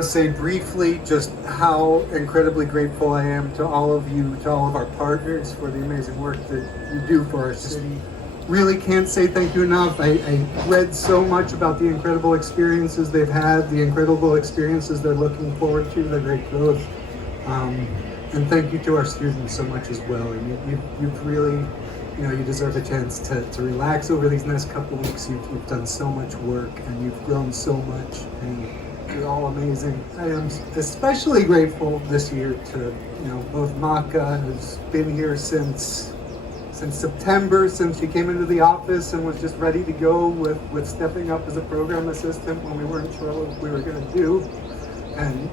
Say briefly just how incredibly grateful I am to all of you, to all of our partners for the amazing work that you do for our city. Really can't say thank you enough. I read so much about the incredible experiences they've had, the incredible experiences they're looking forward to, their great growth. And thank you to our students so much as well. And you've really, you deserve a chance to relax over these next couple of weeks. You've done so much work and you've grown so much. And you're all amazing. I am especially grateful this year to, both Maca, who's been here since September, since she came into the office and was just ready to go with stepping up as a program assistant when we weren't sure what we were going to do. And,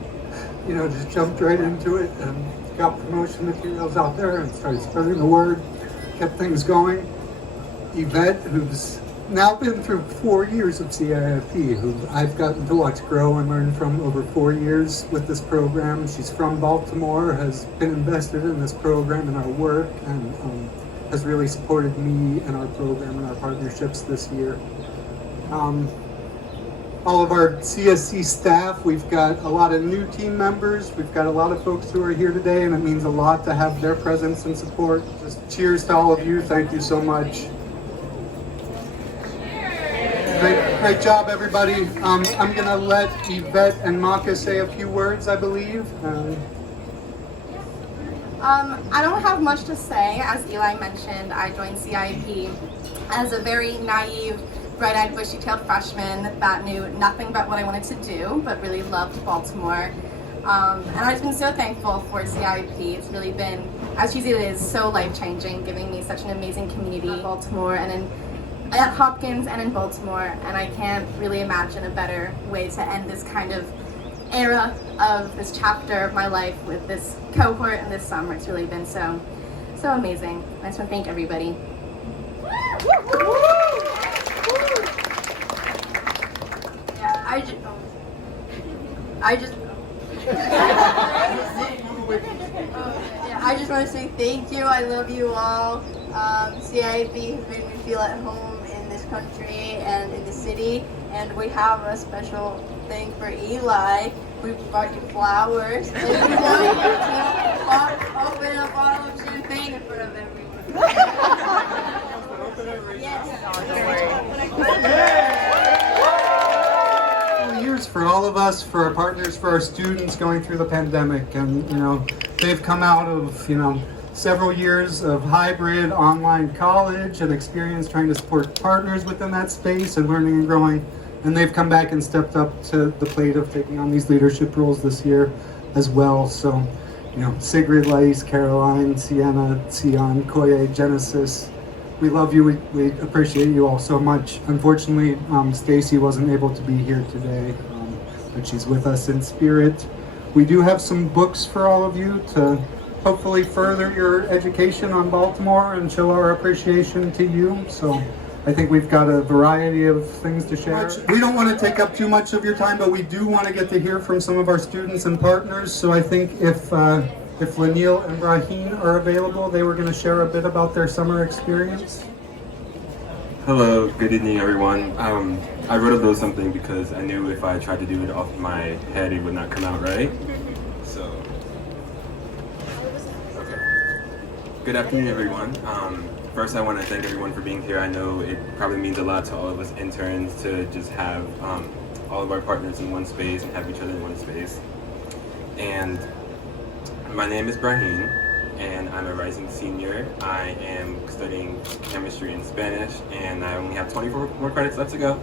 just jumped right into it and got promotion materials out there and started spreading the word, kept things going. Yvette, who's now been through 4 years of CIIP, who I've gotten to watch grow and learn from over 4 years with this program. She's from Baltimore, has been invested in this program and our work, and has really supported me and our program and our partnerships this year. All of our CSC staff, we've got a lot of new team members, we've got a lot of folks who are here today, and it means a lot to have their presence and support. Just cheers to all of you, thank you so much. Great job, everybody. I'm going to let Yvette and Maca say a few words, I believe. I don't have much to say. As Eli mentioned, I joined CIIP as a very naive, bright-eyed, bushy-tailed freshman that knew nothing but what I wanted to do, but really loved Baltimore. And I've been so thankful for CIIP. It's really been, as cheesy it is, so life-changing, giving me such an amazing community in Baltimore and at Hopkins and in Baltimore, and I can't really imagine a better way to end this kind of era of this chapter of my life with this cohort and this summer. It's really been so amazing. I just want to thank everybody. Yeah, I just want to say thank you. I love you all. CIIP has made me feel at home in this country and in the city, and we have a special thing for Eli. We brought you flowers, and we want you to open a bottle of champagne in front of everyone. Years for all of us, for our partners, for our students going through the pandemic, and they've come out of several years of hybrid online college and experience trying to support partners within that space and learning and growing. And they've come back and stepped up to the plate of taking on these leadership roles this year as well. So, Sigrid, Lais, Caroline, Siena, Cionne, Koye, Genesis, we love you. We appreciate you all so much. Unfortunately, Stacey wasn't able to be here today, but she's with us in spirit. We do have some books for all of you to hopefully further your education on Baltimore and show our appreciation to you. So I think we've got a variety of things to share. We don't want to take up too much of your time, but we do want to get to hear from some of our students and partners. So I think if Linneal and Brahein are available, they were going to share a bit about their summer experience. Hello, good evening everyone. I wrote a little something because I knew if I tried to do it off my head, it would not come out right. Good afternoon, everyone. First, I want to thank everyone for being here. I know it probably means a lot to all of us interns to just have all of our partners in one space and have each other in one space. And my name is Brahein, and I'm a rising senior. I am studying chemistry and Spanish, and I only have 24 more credits left to go.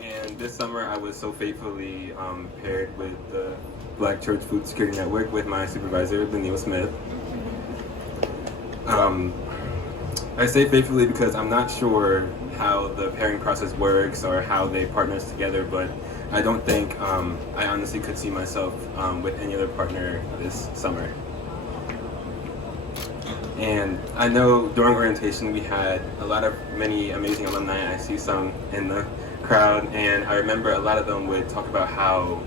And this summer, I was so faithfully paired with the Black Church Food Security Network with my supervisor, Linneal Smith. I say faithfully because I'm not sure how the pairing process works or how they partner us together, but I don't think I honestly could see myself with any other partner this summer. And I know during orientation we had many amazing alumni. I see some in the crowd, and I remember a lot of them would talk about how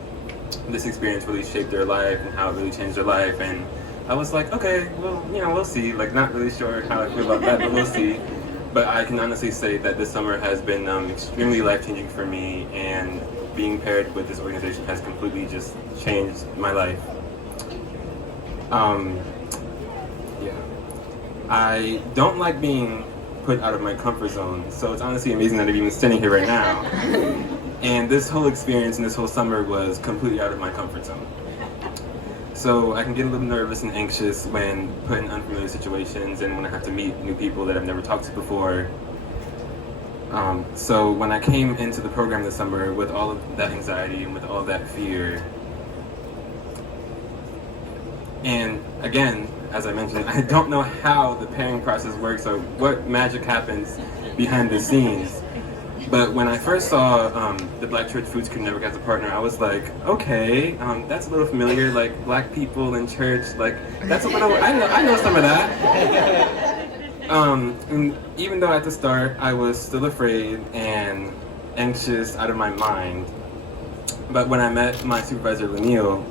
this experience really shaped their life and how it really changed their life. And I was like, okay, well, we'll see. Like, not really sure how I feel about that, but we'll see. But I can honestly say that this summer has been extremely life-changing for me, and being paired with this organization has completely just changed my life. Yeah. I don't like being put out of my comfort zone, so it's honestly amazing that I'm even standing here right now. And this whole experience and this whole summer was completely out of my comfort zone. So I can get a little nervous and anxious when put in unfamiliar situations and when I have to meet new people that I've never talked to before. So when I came into the program this summer with all of that anxiety and with all of that fear, and again, as I mentioned, I don't know how the pairing process works or what magic happens behind the scenes. But when I first saw the Black Church Food School Network as a partner, I was like, okay, that's a little familiar, like Black people in church, like that's a little, I know some of that. And even though at the start I was still afraid and anxious out of my mind, but when I met my supervisor Linneal,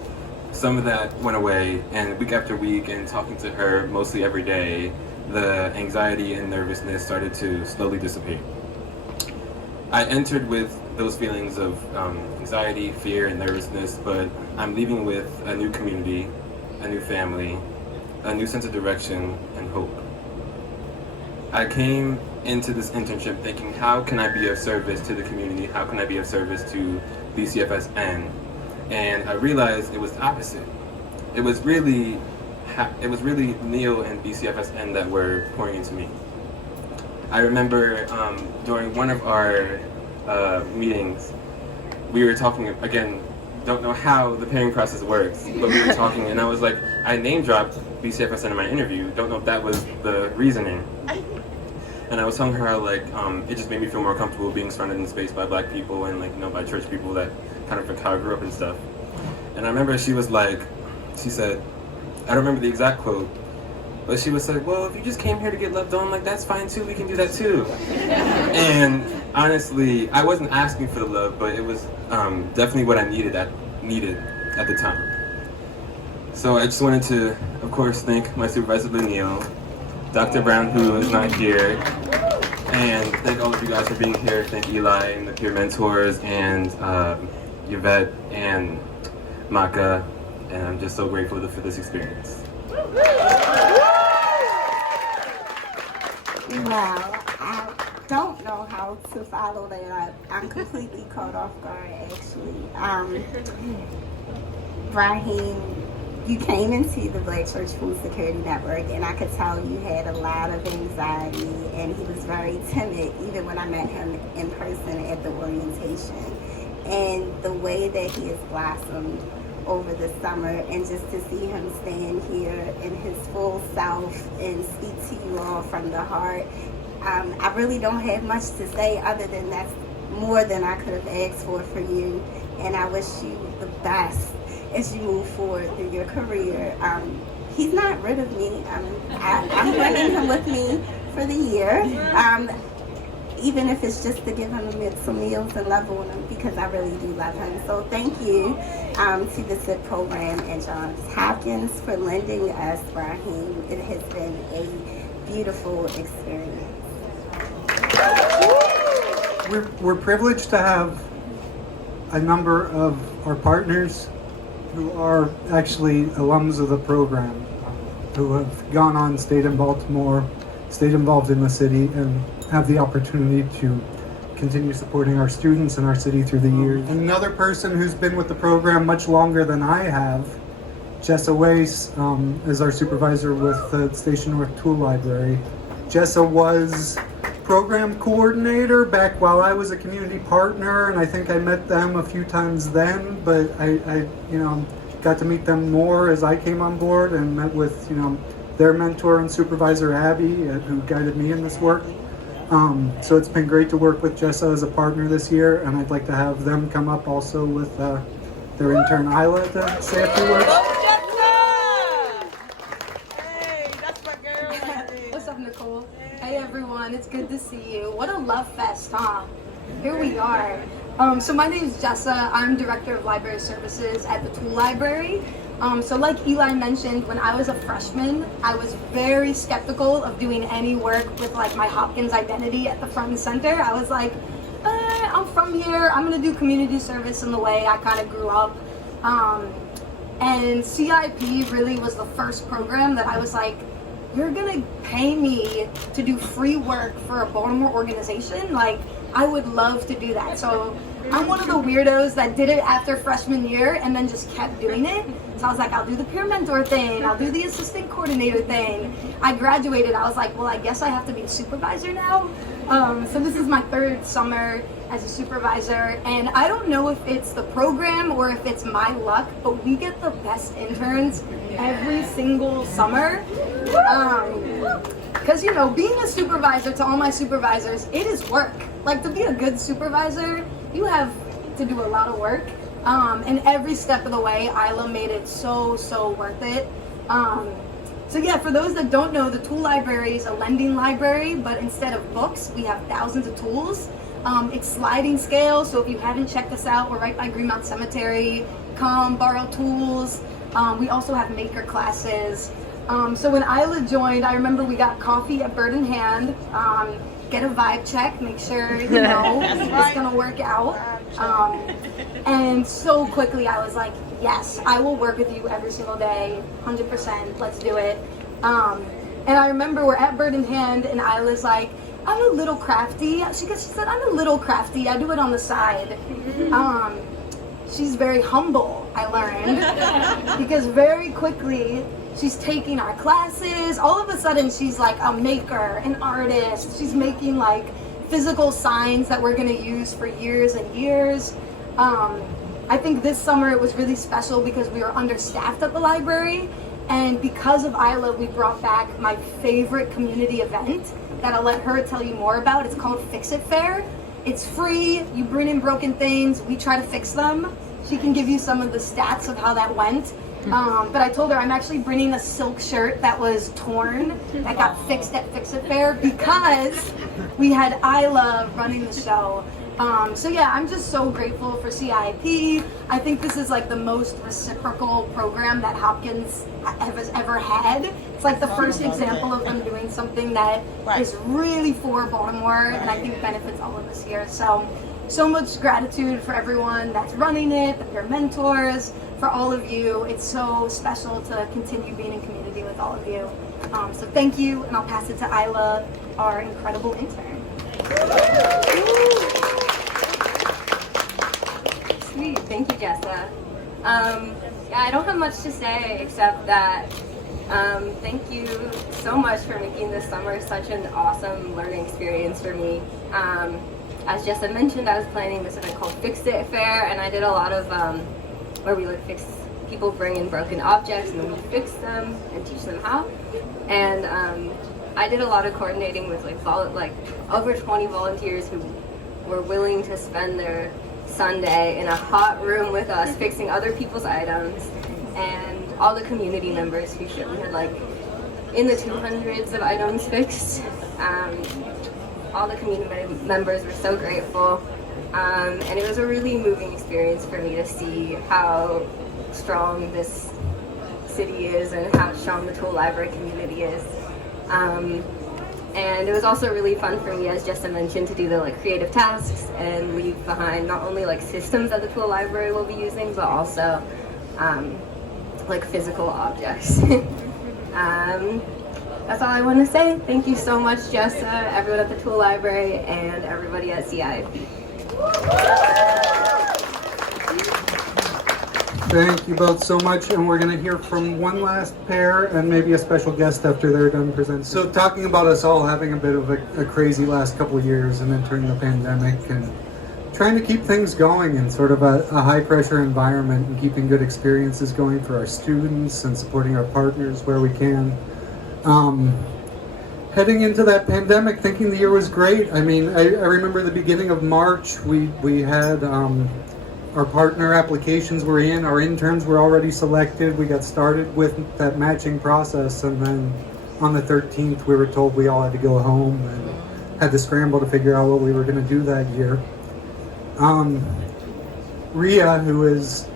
some of that went away, and week after week and talking to her mostly every day, the anxiety and nervousness started to slowly dissipate. I entered with those feelings of anxiety, fear, and nervousness, but I'm leaving with a new community, a new family, a new sense of direction and hope. I came into this internship thinking, how can I be of service to the community? How can I be of service to BCFSN? And I realized it was the opposite. It was really Neil and BCFSN that were pouring into me. I remember during one of our meetings, we were talking, again, don't know how the pairing process works, but we were talking and I was like, I name dropped BCFSN in my interview, don't know if that was the reasoning. And I was telling her how like, it just made me feel more comfortable being surrounded in space by Black people and like, by church people that kind of like how I grew up and stuff. And I remember she was like, she said, I don't remember the exact quote, but she was like, well, if you just came here to get loved on, like that's fine too, we can do that too. And honestly, I wasn't asking for the love, but it was definitely what I needed at the time. So I just wanted to, of course, thank my supervisor Linneal, Dr. Brown, who is not here, and thank all of you guys for being here. Thank Eli and the peer mentors, and Yvette and Maca, and I'm just so grateful for this experience. Well, I don't know how to follow that. I'm completely caught off guard, actually. Brahein, you came into the Black Church Food Security Network, and I could tell you had a lot of anxiety, and he was very timid, even when I met him in person at the orientation. And the way that he has blossomed over the summer, and just to see him stand here in his full self and speak to you all from the heart, I really don't have much to say other than that's more than I could have asked for you, and I wish you the best as you move forward through your career. He's not rid of me. I'm bringing him with me for the year, even if it's just to give him some meals and love on him, because I really do love him. So thank you to the CIIP program and Johns Hopkins for lending us Brahein. It has been a beautiful experience. We're privileged to have a number of our partners who are actually alums of the program, who have gone on, stayed in Baltimore, stayed involved in the city, and have the opportunity to continue supporting our students and our city through the years. Another person who's been with the program much longer than I have, Jessa Wais, is our supervisor with the Station North Tool Library. Jessa was program coordinator back while I was a community partner, and I think I met them a few times then, but I got to meet them more as I came on board and met with, their mentor and supervisor, Abby, who guided me in this work. So it's been great to work with Jessa as a partner this year, and I'd like to have them come up also with their intern, Ayla, to say a few words. Hey, that's my girl. What's up, Nicole? Hey, everyone. It's good to see you. What a love fest, huh? Here we are. So my name is Jessa. I'm Director of Library Services at the Tool Library. So like Eli mentioned, when I was a freshman, I was very skeptical of doing any work with like my Hopkins identity at the front and center. I was like, I'm from from here, I'm gonna do community service in the way I kind of grew up. And CIIP really was the first program that I was like, you're gonna pay me to do free work for a Baltimore organization? Like, I would love to do that. So I'm one of the weirdos that did it after freshman year and then just kept doing it. So I was like, I'll do the peer mentor thing, I'll do the assistant coordinator thing. I graduated, I was like, well, I guess I have to be a supervisor now. So this is my 3rd summer as a supervisor, and I don't know if it's the program or if it's my luck, but we get the best interns every single summer. Because, you know, being a supervisor, to all my supervisors, it is work. Like, to be a good supervisor, you have to do a lot of work. And every step of the way, Ayla made it so worth it. So yeah, for those that don't know, the tool library is a lending library, but instead of books, we have thousands of tools. It's sliding scale, so if you haven't checked us out, we're right by Greenmount Cemetery. Come, borrow tools. We also have maker classes. So when Ayla joined, I remember we got coffee at Bird in Hand, get a vibe check, make sure, you know, it's gonna work out. And so quickly I was like, yes, I will work with you every single day, 100%, let's do it. And I remember we're at Bird in Hand and Ayla's like, I'm a little crafty. She said, I'm a little crafty, I do it on the side. She's very humble, I learned, because very quickly she's taking our classes. All of a sudden she's like a maker, an artist. She's making like physical signs that we're gonna use for years and years. I think this summer it was really special because we were understaffed at the library, and because of Ayla, we brought back my favorite community event that I'll let her tell you more about. It's called Fix It Fair. It's free, you bring in broken things, we try to fix them. She can give you some of the stats of how that went. But I told her I'm actually bringing a silk shirt that was torn, that got fixed at Fix It Fair because we had Ayla running the show. So yeah, I'm just so grateful for CIIP. I think this is like the most reciprocal program that Hopkins has ever had. It's like the first example of them doing something that is really for Baltimore, and I think benefits all of us here. So much gratitude for everyone that's running it, the peer mentors, for all of you. It's so special to continue being in community with all of you. So thank you, and I'll pass it to Ayla, our incredible intern. Sweet, thank you, Jessa. Yeah, I don't have much to say except that thank you so much for making this summer such an awesome learning experience for me. As Jessa mentioned, I was planning this event called Fix It Fair, and I did a lot of where we would people bring in broken objects and then we fix them and teach them how. And I did a lot of coordinating with like over 20 volunteers who were willing to spend their Sunday in a hot room with us fixing other people's items, and all the community members who showed. We had like in the 200s of items fixed. All the community members were so grateful, and it was a really moving experience for me to see how strong this city is and how strong the Tool Library community is. And it was also really fun for me, as Jessa mentioned, to do the creative tasks and leave behind not only systems that the Tool Library will be using, but also physical objects. That's all I want to say. Thank you so much, Jessa, everyone at the Tool Library, and everybody at CIIP. Thank you both so much, and we're going to hear from one last pair and maybe a special guest after they're done presenting. So talking about us all having a bit of a crazy last couple of years and entering the pandemic and trying to keep things going in sort of a high-pressure environment and keeping good experiences going for our students and supporting our partners where we can. Heading into that pandemic, thinking the year was great. I mean, I remember the beginning of March, we had our partner applications were in, our interns were already selected, we got started with that matching process, and then on the 13th we were told we all had to go home and had to scramble to figure out what we were going to do that year. Reah, who is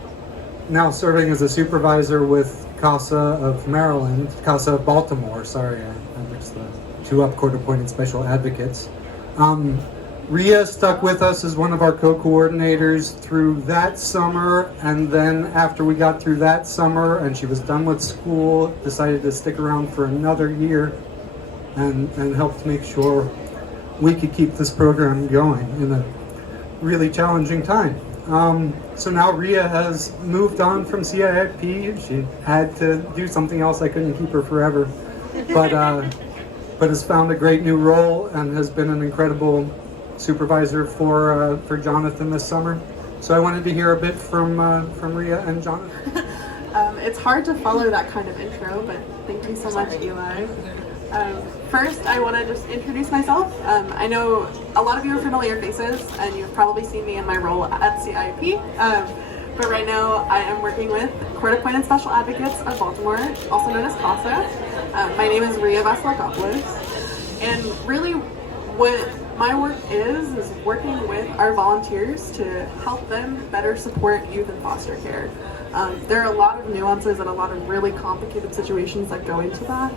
now serving as a supervisor with CASA of Maryland, CASA of Baltimore, sorry, I mixed the two up court-appointed special advocates. Reah stuck with us as one of our co-coordinators through that summer, and then after we got through that summer and she was done with school, decided to stick around for another year and helped make sure we could keep this program going in a really challenging time. So now Reah has moved on from CIIP. She had to do something else. I couldn't keep her forever, but has found a great new role and has been an incredible supervisor for Jonathan this summer. So I wanted to hear a bit from Reah and Jonathan. It's hard to follow that kind of intro, but thank you so much, Eli. First, I want to just introduce myself. I know a lot of you are familiar faces, and you've probably seen me in my role at CIIP. But right now, I am working with Court-Appointed Special Advocates of Baltimore, also known as CASA. My name is Reah Vasilakopoulos, and really what my work is working with our volunteers to help them better support youth in foster care. There are a lot of nuances and a lot of really complicated situations that go into that.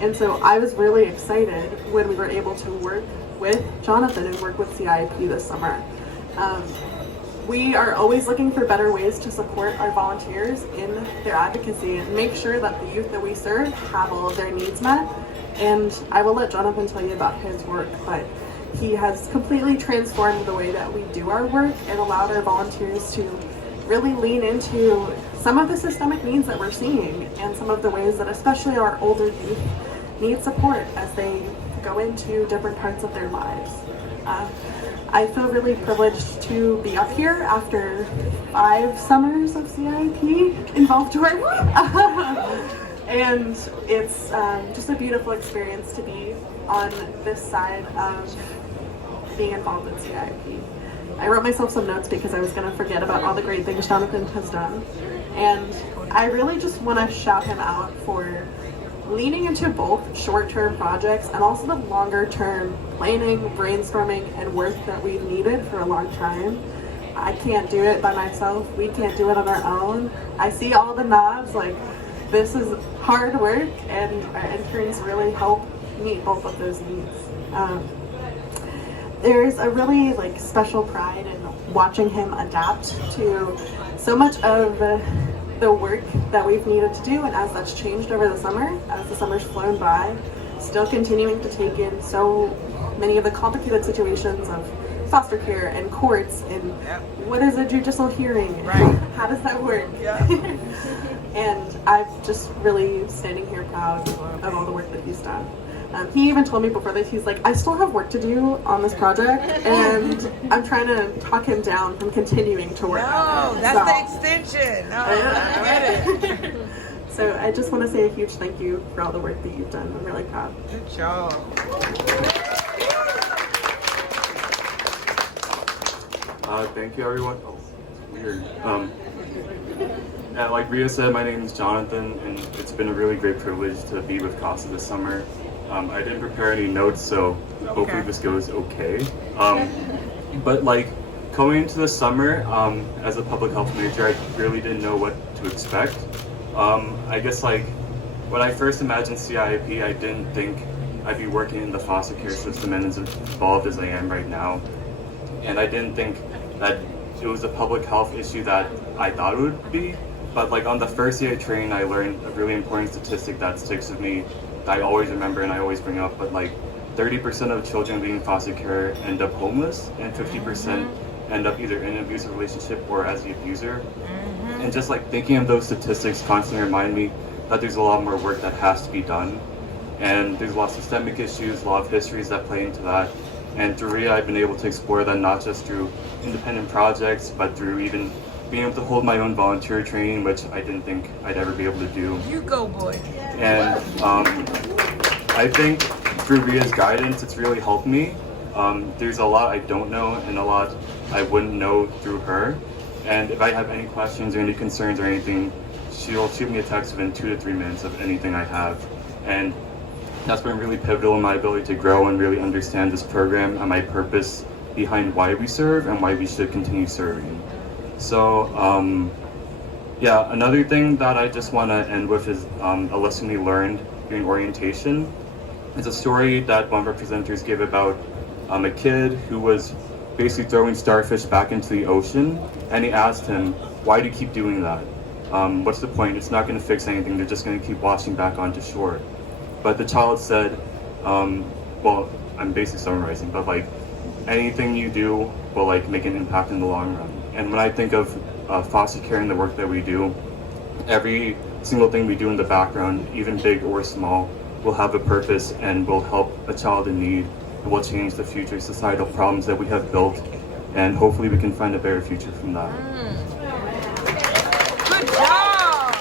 And so I was really excited when we were able to work with Jonathan and work with CIIP this summer. We are always looking for better ways to support our volunteers in their advocacy and make sure that the youth that we serve have all of their needs met. And I will let Jonathan tell you about his work, but he has completely transformed the way that we do our work and allowed our volunteers to really lean into some of the systemic needs that we're seeing and some of the ways that especially our older youth need support as they go into different parts of their lives. I feel really privileged to be up here after 5 summers of CIIP involved work. And it's just a beautiful experience to be on this side of being involved in CIIP. I wrote myself some notes because I was going to forget about all the great things Jonathan has done. And I really just want to shout him out for leaning into both short-term projects and also the longer-term planning, brainstorming, and work that we've needed for a long time. I can't do it by myself. We can't do it on our own. I see all the nods, like this is hard work, and our interns really help meet both of those needs. There's a really special pride in watching him adapt to so much of the work that we've needed to do, and as that's changed over the summer, as the summer's flown by, still continuing to take in so many of the complicated situations of foster care and courts and what is a judicial hearing, right? How does that work? Yeah. And I'm just really standing here proud of all the work that he's done. He even told me before this, he's like, I still have work to do on this project, and I'm trying to talk him down from continuing to work on it. No, that's the extension. No, I get it. So I just want to say a huge thank you for all the work that you've done. I'm really proud. Good job. Thank you, everyone. Oh, weird. Yeah, like Reah said, my name is Jonathan, and it's been a really great privilege to be with CASA this summer. I didn't prepare any notes, so hopefully this goes okay. But going into the summer, as a public health major, I really didn't know what to expect. I guess when I first imagined CIIP, I didn't think I'd be working in the foster care system and as involved as I am right now. And I didn't think that it was a public health issue that I thought it would be. But on the first day of training, I learned a really important statistic that sticks with me, that I always remember and I always bring up. But 30% of children being in foster care end up homeless, and 50% end up either in an abusive relationship or as the abuser. And just thinking of those statistics constantly remind me that there's a lot more work that has to be done. And there's a lot of systemic issues, a lot of histories that play into that. And through Reah, I've been able to explore that not just through independent projects, but through even being able to hold my own volunteer training, which I didn't think I'd ever be able to do. You go, boy. And I think through Reah's guidance, it's really helped me. There's a lot I don't know and a lot I wouldn't know through her. And if I have any questions or any concerns or anything, she'll shoot me a text within 2 to 3 minutes of anything I have. And that's been really pivotal in my ability to grow and really understand this program and my purpose behind why we serve and why we should continue serving. So, another thing that I just want to end with is a lesson we learned during orientation. It's a story that one of our presenters gave about a kid who was basically throwing starfish back into the ocean, and he asked him, "Why do you keep doing that? What's the point? It's not going to fix anything. They're just going to keep washing back onto shore." But the child said, well, I'm basically summarizing, but like anything you do will like make an impact in the long run. And when I think of foster care and the work that we do, every single thing we do in the background, even big or small, will have a purpose and will help a child in need. It will change the future societal problems that we have built, and hopefully we can find a better future from that. Good job!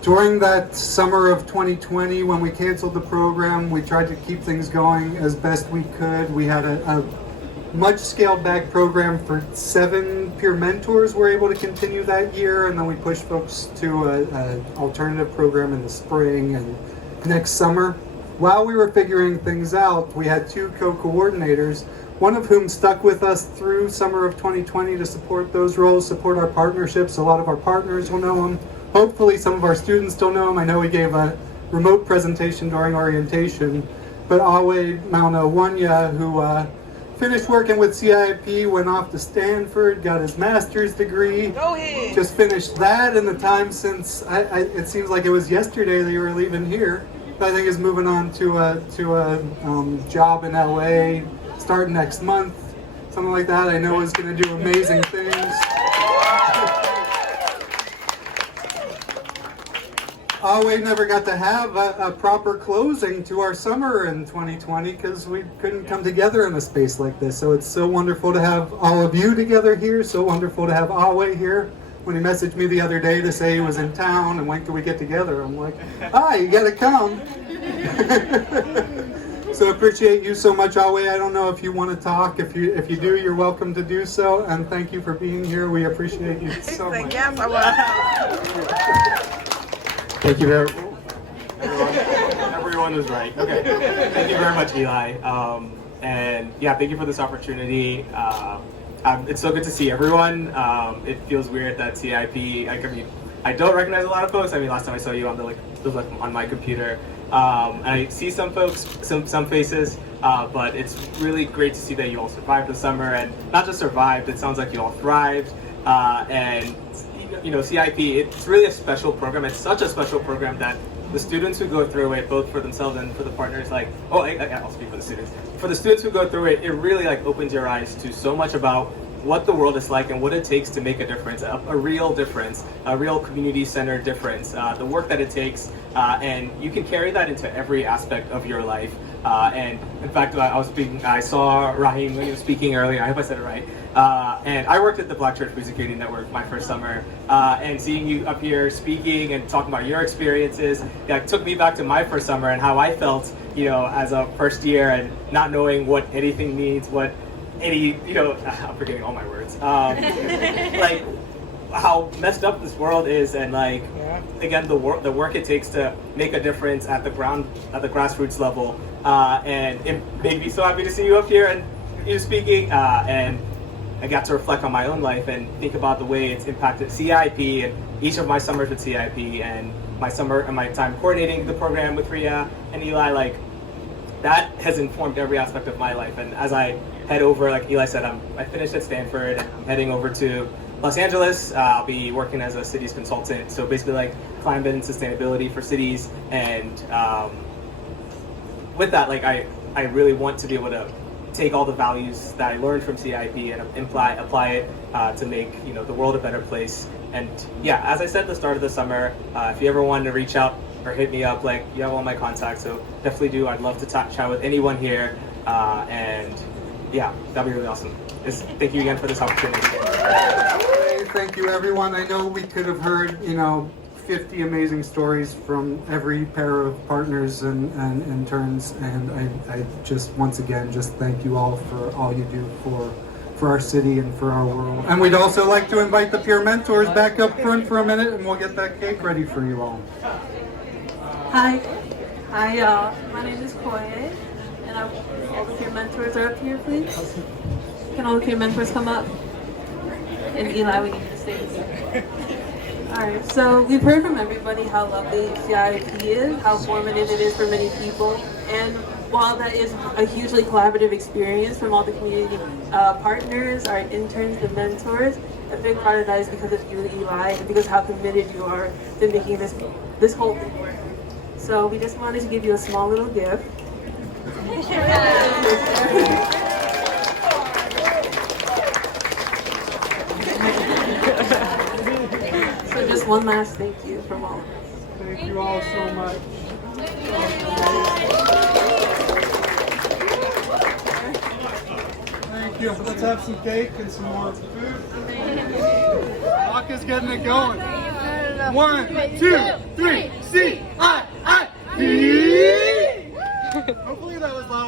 During that summer of 2020, when we canceled the program, we tried to keep things going as best we could. We had a much scaled back program for 7 peer mentors were able to continue that year, and then we pushed folks to an alternative program in the spring and next summer. While we were figuring things out, we had 2 co-coordinators, one of whom stuck with us through summer of 2020 to support those roles, support our partnerships. A lot of our partners will know him. Hopefully some of our students still know him. I know he gave a remote presentation during orientation, but Awoenam Mauna-Woanya, who finished working with CIIP, went off to Stanford, got his master's degree. Go ahead. Just finished that in the time since, it seems like it was yesterday that you were leaving here. I think is moving on to a job in LA, starting next month, something like that. I know is going to do amazing things. Awe never got to have a proper closing to our summer in 2020 because we couldn't come together in a space like this. So it's so wonderful to have all of you together here. So wonderful to have Awe here. When he messaged me the other day to say he was in town and when can we get together, I'm like, hi, you gotta come. So appreciate you so much, Awe. I don't know if you want to talk. If you do, you're welcome to do so. And thank you for being here. We appreciate you so much. Yes, I will. Thank you very much. Everyone was right. Okay. Thank you very much, Eli. And yeah, thank you for this opportunity. It's so good to see everyone. It feels weird that CIIP, I don't recognize a lot of folks. I mean, last time I saw you on on my computer. I see some folks, some faces, but it's really great to see that you all survived the summer, and not just survived, it sounds like you all thrived. And you know, CIIP, it's really a special program. It's such a special program that the students who go through it, both for themselves and for the partners, I'll speak for the students. For the students who go through it, it really opens your eyes to so much about what the world is like and what it takes to make a difference, a real difference, a real community-centered difference, the work that it takes, and you can carry that into every aspect of your life. And in fact, I saw Brahein when he was speaking earlier, I hope I said it right, and I worked at the Black Church Music Community Network my first summer, and seeing you up here speaking and talking about your experiences, took me back to my first summer and how I felt, as a first year and not knowing what anything means, I'm forgetting all my words. How messed up this world is, and again, the work it takes to make a difference at the grassroots level. And it made me so happy to see you up here and you speaking. And I got to reflect on my own life and think about the way it's impacted CIIP and each of my summers with CIIP and my time coordinating the program with Reah and Eli. That has informed every aspect of my life. And as I head over, like Eli said, I finished at Stanford and I'm heading over to Los Angeles. I'll be working as a cities consultant. So basically climate and sustainability for cities. And with that, I really want to be able to take all the values that I learned from CIIP and apply it to make the world a better place. And yeah, as I said at the start of the summer, if you ever wanted to reach out or hit me up, you have all my contacts, so definitely do. I'd love to chat with anyone here, and yeah, that'd be really awesome. Thank you again for this opportunity. Thank you, everyone. I know we could have heard 50 amazing stories from every pair of partners and interns, and I just once again thank you all for all you do for our city and for our world. And we'd also like to invite the peer mentors back up front for a minute, and we'll get that cake ready for you all. Hi y'all. My name is Koye, and all the peer mentors are up here, please. Can all the peer mentors come up? And Eli, we need you to stay with you. Alright, so we've heard from everybody how lovely CIIP is, how formative it is for many people, and while that is a hugely collaborative experience from all the community partners, our interns, the mentors, a big part of that is because of you, Eli, and because of how committed you are to making this whole thing work. So we just wanted to give you a small little gift. So just one last thank you from all of us. Thank you all so much. Thank you. Let's have some cake and some more food. Maca's getting it going. 1, 2, 3, CIIP! Hopefully that was loud.